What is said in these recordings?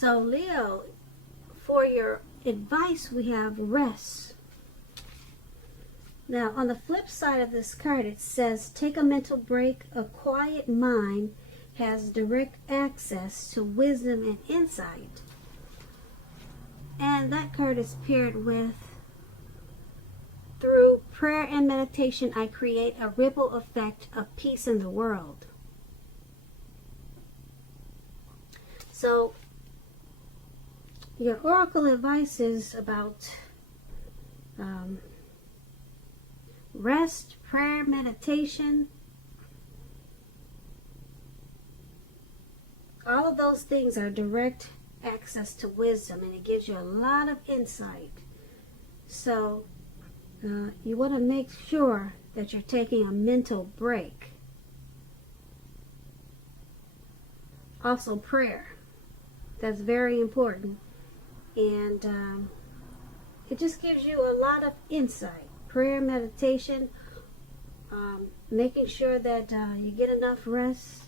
So Leo, for your advice, we have rest. Now, on the flip side of this card, it says, take a mental break. A quiet mind has direct access to wisdom and insight. And that card is paired with, through prayer and meditation, I create a ripple effect of peace in the world. So, your oracle advice is about rest, prayer, meditation. All of those things are direct access to wisdom, and it gives you a lot of insight. So you want to make sure that you're taking a mental break. Also prayer. That's very important. And it just gives you a lot of insight. Prayer, meditation, making sure that you get enough rest.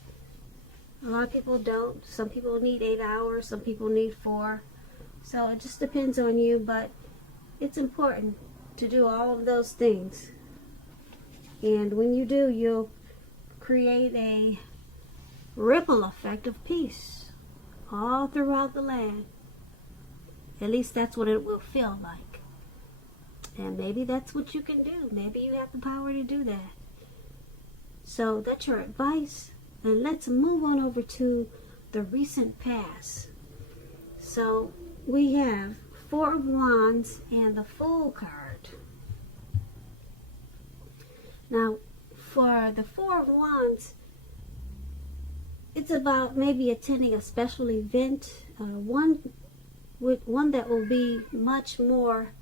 A lot of people don't. Some people need 8 hours. Some people need 4. So it just depends on you, but it's important to do all of those things. And when you do, you'll create a ripple effect of peace all throughout the land. At least that's what it will feel like. And maybe that's what you can do. Maybe you have the power to do that. So that's your advice. And let's move on over to the recent past. So we have 4 of Wands and the Fool card. Now, for the 4 of Wands, it's about maybe attending a special event, one that will be much more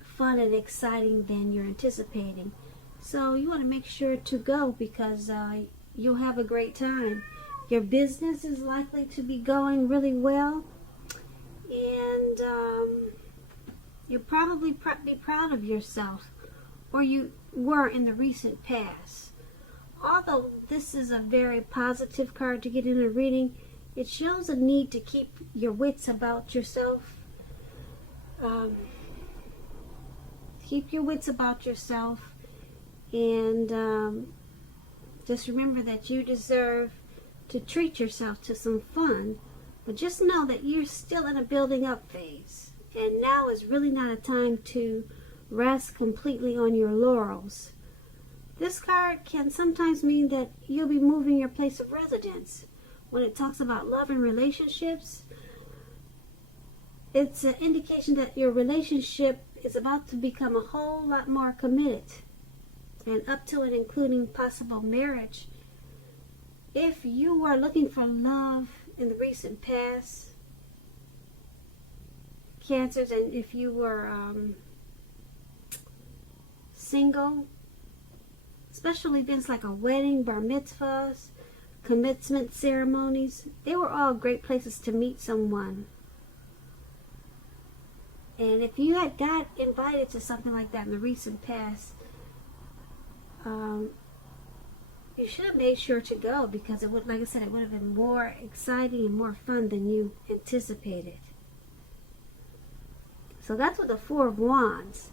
fun and exciting than you're anticipating. So you want to make sure to go, because you'll have a great time. Your business is likely to be going really well, and you'll probably be proud of yourself, or you were in the recent past. Although this is a very positive card to get in a reading, it shows a need to keep your wits about yourself. Keep your wits about yourself, and just remember that you deserve to treat yourself to some fun, but just know that you're still in a building up phase, and now is really not a time to rest completely on your laurels. This card can sometimes mean that you'll be moving your place of residence. When it talks about love and relationships, it's an indication that your relationship is about to become a whole lot more committed, and up to and including possible marriage. If you were looking for love in the recent past, Cancers, and if you were single, special events like a wedding, bar mitzvahs, commencement ceremonies, they were all great places to meet someone. And if you had got invited to something like that in the recent past, you should have made sure to go, because it would, like I said, it would have been more exciting and more fun than you anticipated. So that's with the 4 of Wands,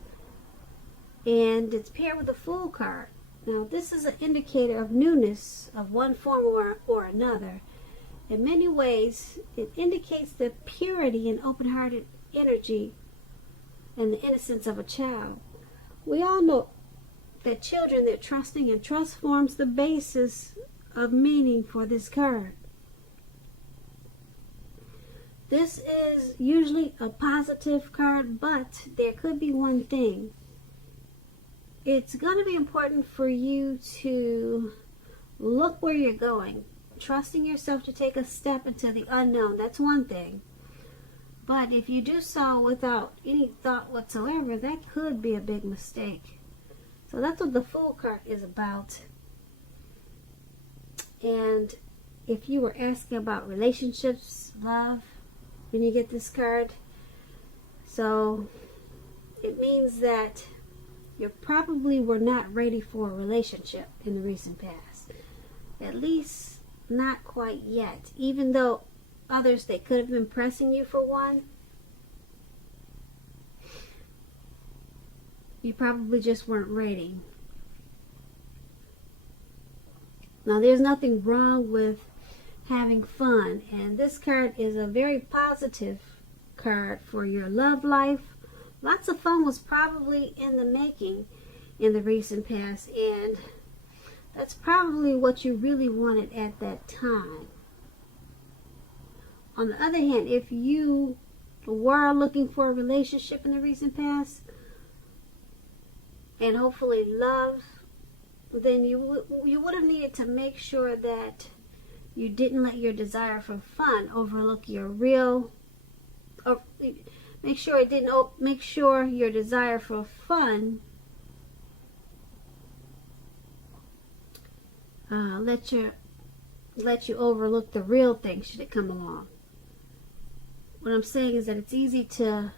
and it's paired with the Fool card. Now this is an indicator of newness of one form or another. In many ways, it indicates the purity and open-hearted energy and the innocence of a child. We all know that children, they're trusting, and trust forms the basis of meaning for this card. This is usually a positive card, but there could be one thing. It's going to be important for you to look where you're going. Trusting yourself to take a step into the unknown, that's one thing. But if you do so without any thought whatsoever, that could be a big mistake. So that's what the Fool card is about. And if you were asking about relationships, love, when you get this card, so it means that you probably were not ready for a relationship in the recent past. At least not quite yet. Even though others that could have been pressing you for one. You probably just weren't ready. Now, there's nothing wrong with having fun, and this card is a very positive card for your love life. Lots of fun was probably in the making in the recent past, and that's probably what you really wanted at that time. On the other hand, if you were looking for a relationship in the recent past and hopefully love, then you would have needed to make sure that you didn't let your desire for fun overlook your real, or make sure your desire for fun let you overlook the real thing should it come along. What I'm saying is that it's easy to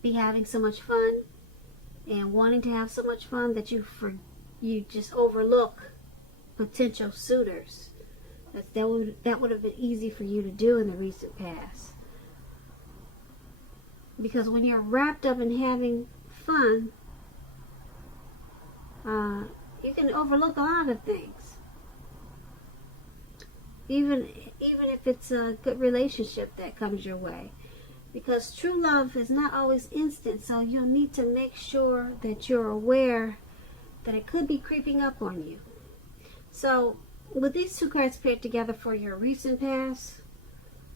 be having so much fun and wanting to have so much fun that you just overlook potential suitors. That would have been easy for you to do in the recent past. Because when you're wrapped up in having fun, you can overlook a lot of things. Even if it's a good relationship that comes your way. Because true love is not always instant, so you'll need to make sure that you're aware that it could be creeping up on you. So, with these two cards paired together for your recent past,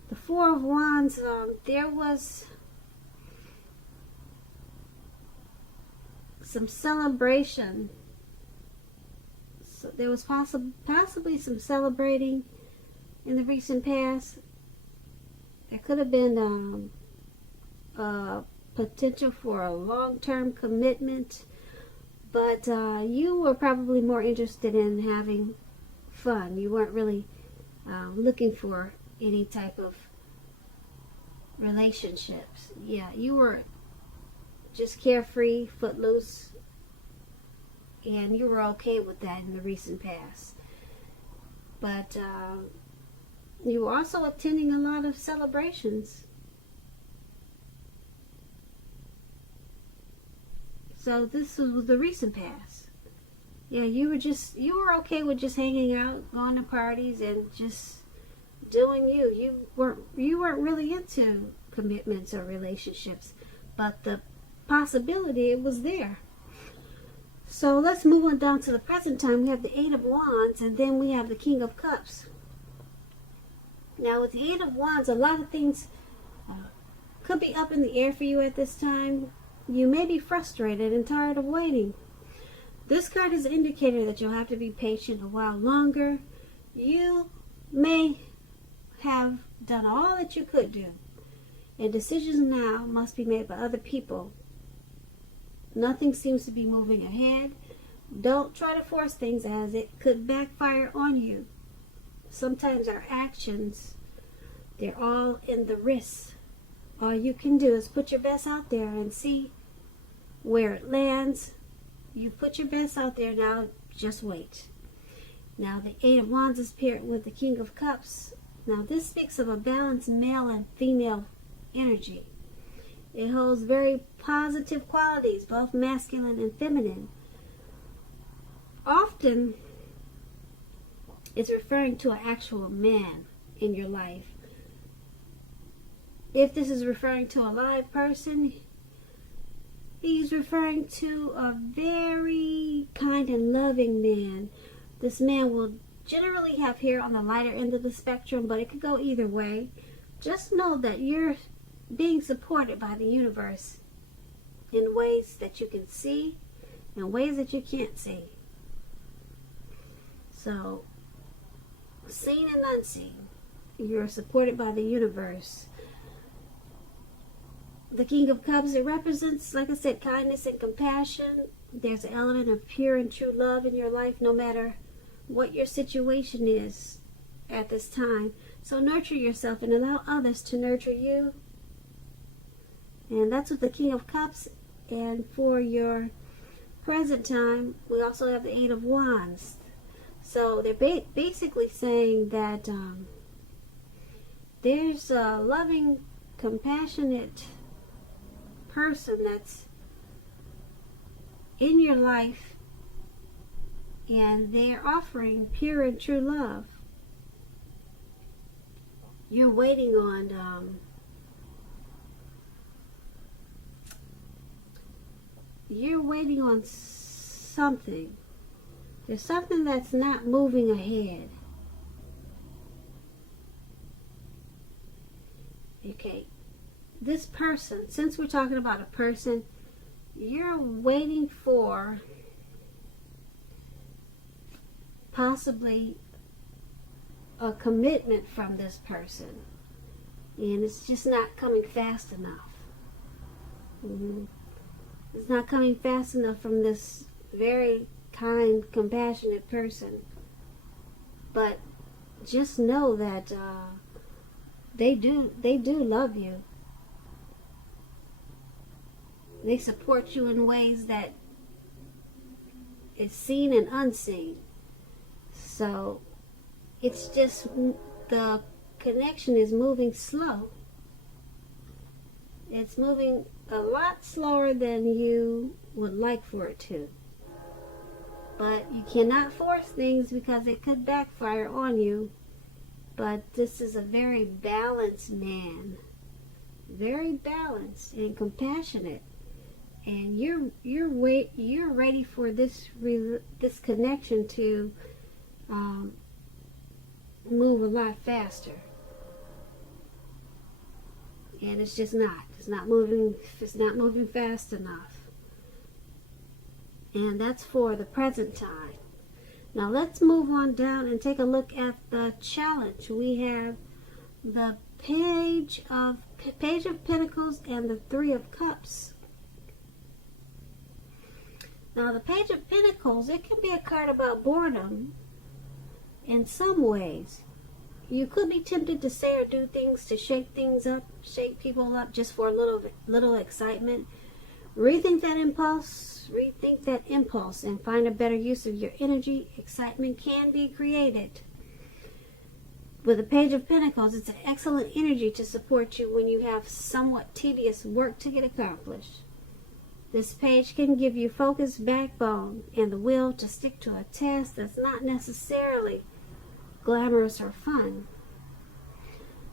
the Four of Wands, there was some celebration. So there was possibly some celebrating in the recent past. There could have been potential for a long-term commitment, but you were probably more interested in having fun. You weren't really looking for any type of relationships. Yeah, you were just carefree, footloose, and you were okay with that in the recent past. But you were also attending a lot of celebrations. So this was the recent past. Yeah, you were okay with just hanging out, going to parties, and just doing you. You weren't really into commitments or relationships, but the possibility, it was there. So let's move on down to the present time. We have the Eight of Wands, and then we have the King of Cups. Now with the Eight of Wands, a lot of things could be up in the air for you at this time. You may be frustrated and tired of waiting. This card is an indicator that you'll have to be patient a while longer. You may have done all that you could do, and decisions now must be made by other people. Nothing seems to be moving ahead. Don't try to force things, as it could backfire on you. Sometimes our actions, they're all in the wrist. All you can do is put your best out there and see where it lands. You put your best out there, now just wait. Now the Eight of Wands is paired with the King of Cups. Now this speaks of a balanced male and female energy. It holds very positive qualities, both masculine and feminine. Often it's referring to an actual man in your life. If this is referring to a live person, he's referring to a very kind and loving man. This man will generally have hair on the lighter end of the spectrum, but it could go either way. Just know that you're being supported by the universe in ways that you can see and ways that you can't see. So, seen and unseen, you're supported by the universe. The King of Cups, it represents, like I said, kindness and compassion. There's an element of pure and true love in your life, no matter what your situation is at this time. So nurture yourself and allow others to nurture you. And that's with the King of Cups. And for your present time, we also have the Eight of Wands. So they're basically saying that there's a loving, compassionate person that's in your life, and they're offering pure and true love. You're waiting on something. There's something that's not moving ahead. Okay, this person, since we're talking about a person, you're waiting for possibly a commitment from this person, and it's just not coming fast enough. It's not coming fast enough from this very kind, compassionate person. But just know that they do love you. They support you in ways that is seen and unseen. So it's just the connection is moving slow. It's moving a lot slower than you would like for it to. But you cannot force things because it could backfire on you. But this is a very balanced man. Very balanced and compassionate. And you're ready for this connection to move a lot faster. And it's just not. It's not moving fast enough. And that's for the present time. Now let's move on down and take a look at the challenge. We have the Page of Pentacles and the Three of Cups. Now the Page of Pentacles, it can be a card about boredom in some ways. You could be tempted to say or do things to shake things up, shake people up just for a little excitement. Rethink that impulse and find a better use of your energy. Excitement can be created. With the Page of Pentacles, it's an excellent energy to support you when you have somewhat tedious work to get accomplished. This page can give you focus, backbone, and the will to stick to a task that's not necessarily glamorous or fun.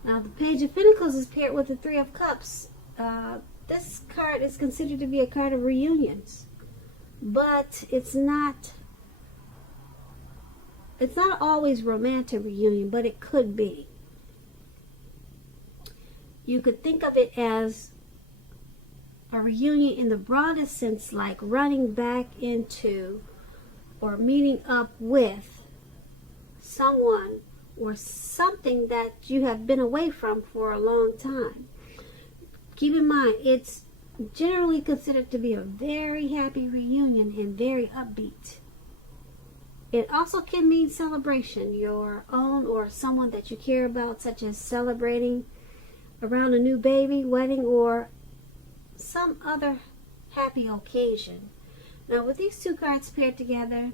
Now the Page of Pentacles is paired with the Three of Cups. This card is considered to be a card of reunions, but it's not always romantic reunion, but it could be. You could think of it as a reunion in the broadest sense, like running back into or meeting up with someone or something that you have been away from for a long time. Keep in mind, it's generally considered to be a very happy reunion and very upbeat. It also can mean celebration, your own or someone that you care about, such as celebrating around a new baby, wedding, or some other happy occasion. Now with these two cards paired together,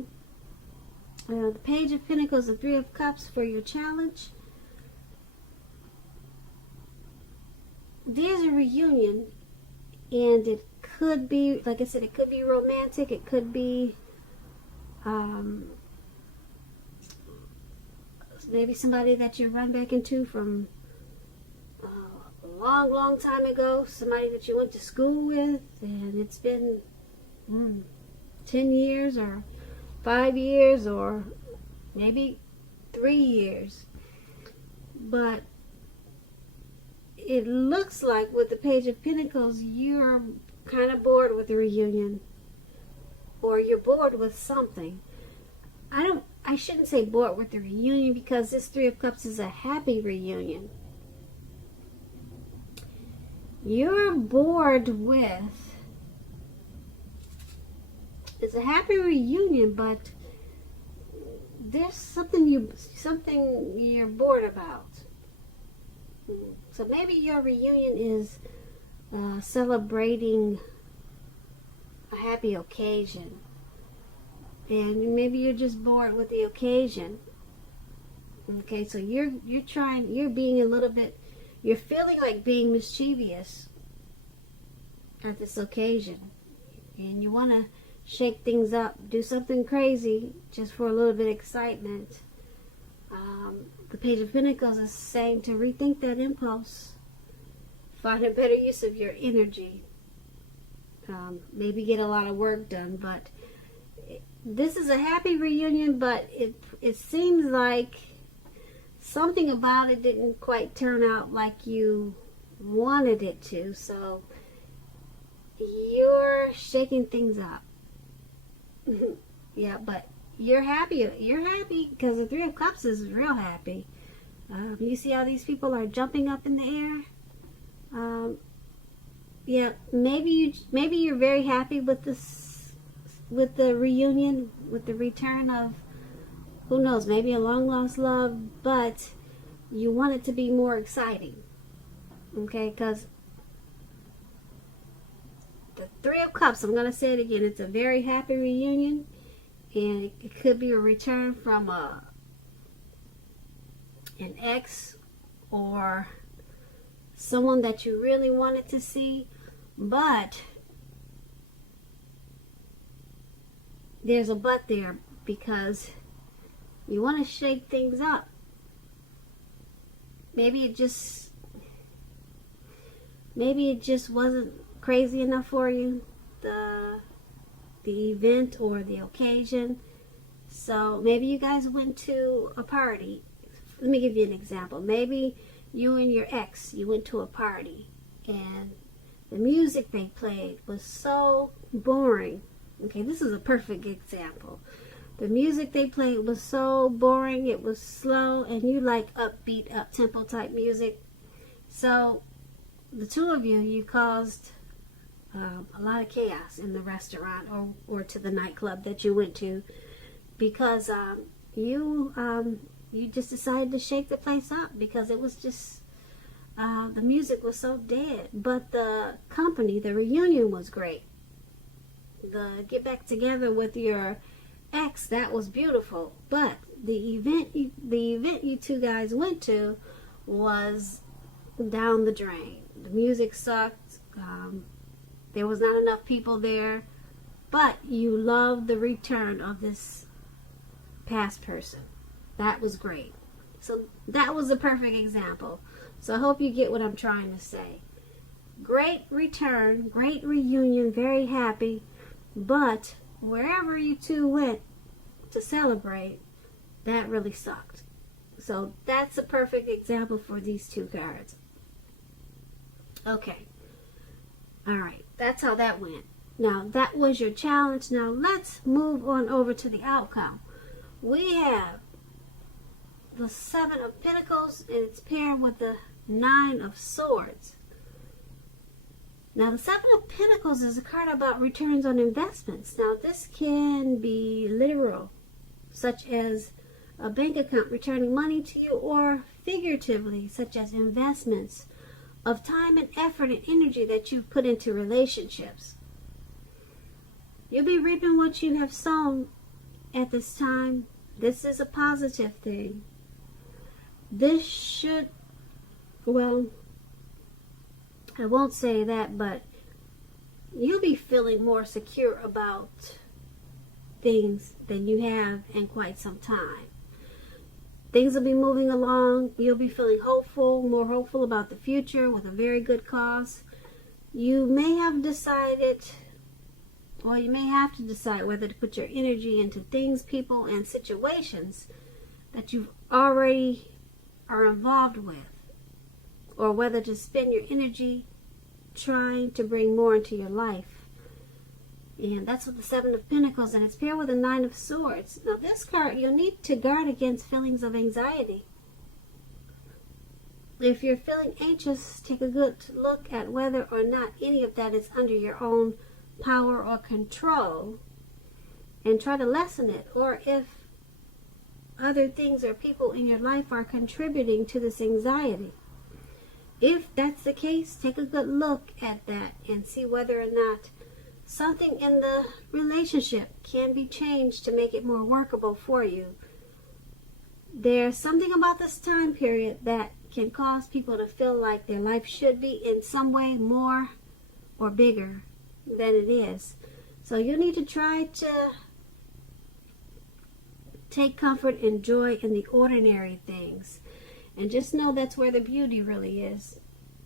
the Page of Pentacles, the Three of Cups for your challenge. There's a reunion, and it could be, like I said, it could be romantic. It could be maybe somebody that you run back into from a long time ago. Somebody that you went to school with, and it's been 10 years or 5 years or maybe 3 years. But it looks like with the Page of Pentacles, you're kind of bored with the reunion, or you're bored with something. I shouldn't say bored with the reunion, because this Three of Cups is a happy reunion. You're bored with, it's a happy reunion, but there's something you're bored about. So maybe your reunion is celebrating a happy occasion, and maybe you're just bored with the occasion. Okay, so you're being a little bit you're feeling like being mischievous at this occasion. And you want to shake things up, do something crazy just for a little bit of excitement. The Page of Pentacles is saying to rethink that impulse. Find a better use of your energy. Maybe get a lot of work done. But this is a happy reunion, but it seems like something about it didn't quite turn out like you wanted it to. So you're shaking things up. Yeah, but you're happy. You're happy because the Three of Cups is real happy. You see how these people are jumping up in the air? Yeah, maybe you're very happy with this, with the reunion, with the return of, who knows, maybe a long lost love, but you want it to be more exciting. Okay, because the Three of Cups, I'm going to say it again, it's a very happy reunion, and it could be a return from an ex or someone that you really wanted to see, but there's a but there, because you want to shake things up. Maybe it just wasn't crazy enough for you, the event or the occasion. So maybe you guys went to a party. Let me give you an example. Maybe you and your ex, you went to a party and the music they played was so boring. Okay, this is a perfect example. The music they played was so boring, it was slow, and you like upbeat, up-tempo type music. So the two of you caused a lot of chaos in the restaurant or to the nightclub that you went to, because you just decided to shake the place up because it was just the music was so dead. But the company, the reunion was great. The get back together with your ex, that was beautiful. But the event you two guys went to was down the drain. The music sucked. There was not enough people there, but you loved the return of this past person. That was great. So that was a perfect example. So I hope you get what I'm trying to say. Great return, great reunion, very happy, but wherever you two went to celebrate, that really sucked. So that's a perfect example for these two cards. Okay. Alright, that's how that went. Now, that was your challenge. Now, let's move on over to the outcome. We have the Seven of Pentacles, and it's paired with the Nine of Swords. Now, the Seven of Pentacles is a card about returns on investments. Now, this can be literal, such as a bank account returning money to you, or figuratively, such as investments of time and effort and energy that you've put into relationships. You'll be reaping what you have sown at this time. This is a positive thing. This should, well, I won't say that, but you'll be feeling more secure about things than you have in quite some time. Things will be moving along. You'll be feeling hopeful, more hopeful about the future with a very good cause. You may have decided, or you may have to decide whether to put your energy into things, people, and situations that you already are involved with, or whether to spend your energy trying to bring more into your life. And that's with the Seven of Pentacles, and it's paired with the Nine of Swords. Now this card, you'll need to guard against feelings of anxiety. If you're feeling anxious, take a good look at whether or not any of that is under your own power or control, and try to lessen it, or if other things or people in your life are contributing to this anxiety. If that's the case, take a good look at that and see whether or not something in the relationship can be changed to make it more workable for you. There's something about this time period that can cause people to feel like their life should be in some way more or bigger than it is. So you need to try to take comfort and joy in the ordinary things. And just know that's where the beauty really is.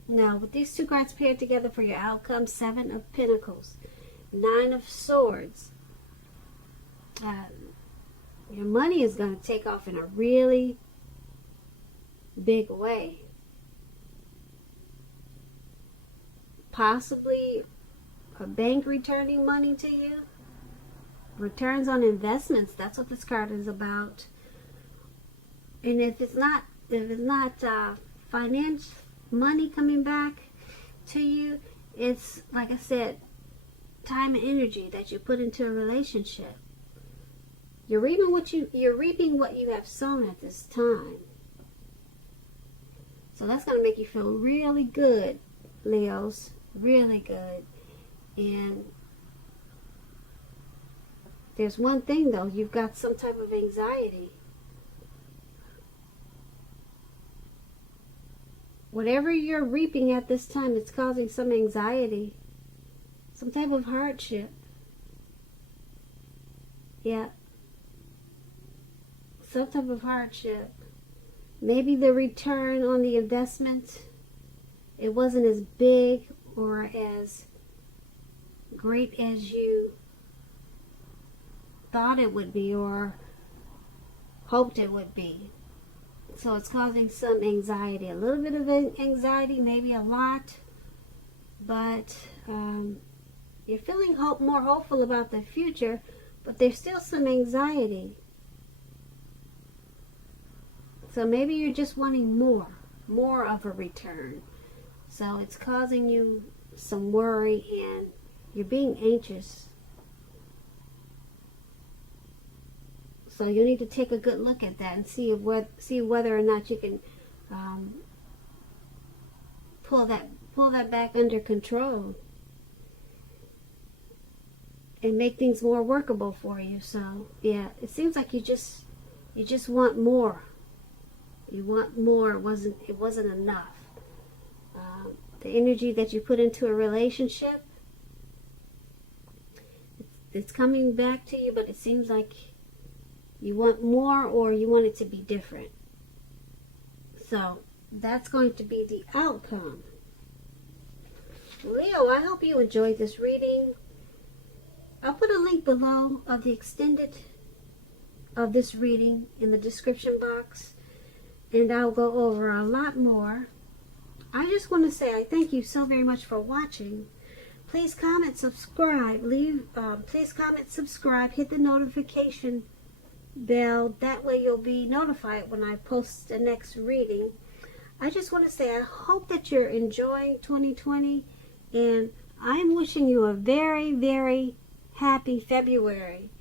Now, with these two cards paired together for your outcome, 7 of Pentacles, 9 of Swords, your money is going to take off in a really big way. Possibly a bank returning money to you. Returns on investments, that's what this card is about. And if it's not finance money coming back to you, it's, like I said, time and energy that you put into a relationship. You're reaping what you have sown at this time. So that's going to make you feel really good, Leos, really good. And there's one thing though, you've got some type of anxiety. Whatever you're reaping at this time, it's causing some anxiety, some type of hardship. Yeah. Some type of hardship. Maybe the return on the investment, it wasn't as big or as great as you thought it would be or hoped it would be. So it's causing some anxiety, a little bit of anxiety, maybe a lot, but you're feeling more hopeful about the future, but there's still some anxiety. So maybe you're just wanting more of a return. So it's causing you some worry and you're being anxious. So you need to take a good look at that and see whether or not you can pull that back under control and make things more workable for you. So yeah, it seems like you just want more. You want more. It wasn't enough. The energy that you put into a relationship, it's coming back to you, but it seems like you want more or you want it to be different. So that's going to be the outcome. Leo, I hope you enjoyed this reading. I'll put a link below of the extended of this reading in the description box, and I'll go over a lot more. I just want to say I thank you so very much for watching. Please comment, subscribe, please comment, subscribe, hit the notification bell. That way you'll be notified when I post the next reading. I just want to say I hope that you're enjoying 2020, and I'm wishing you a very, very happy February.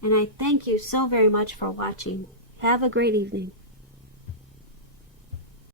And I thank you so very much for watching. Have a great evening.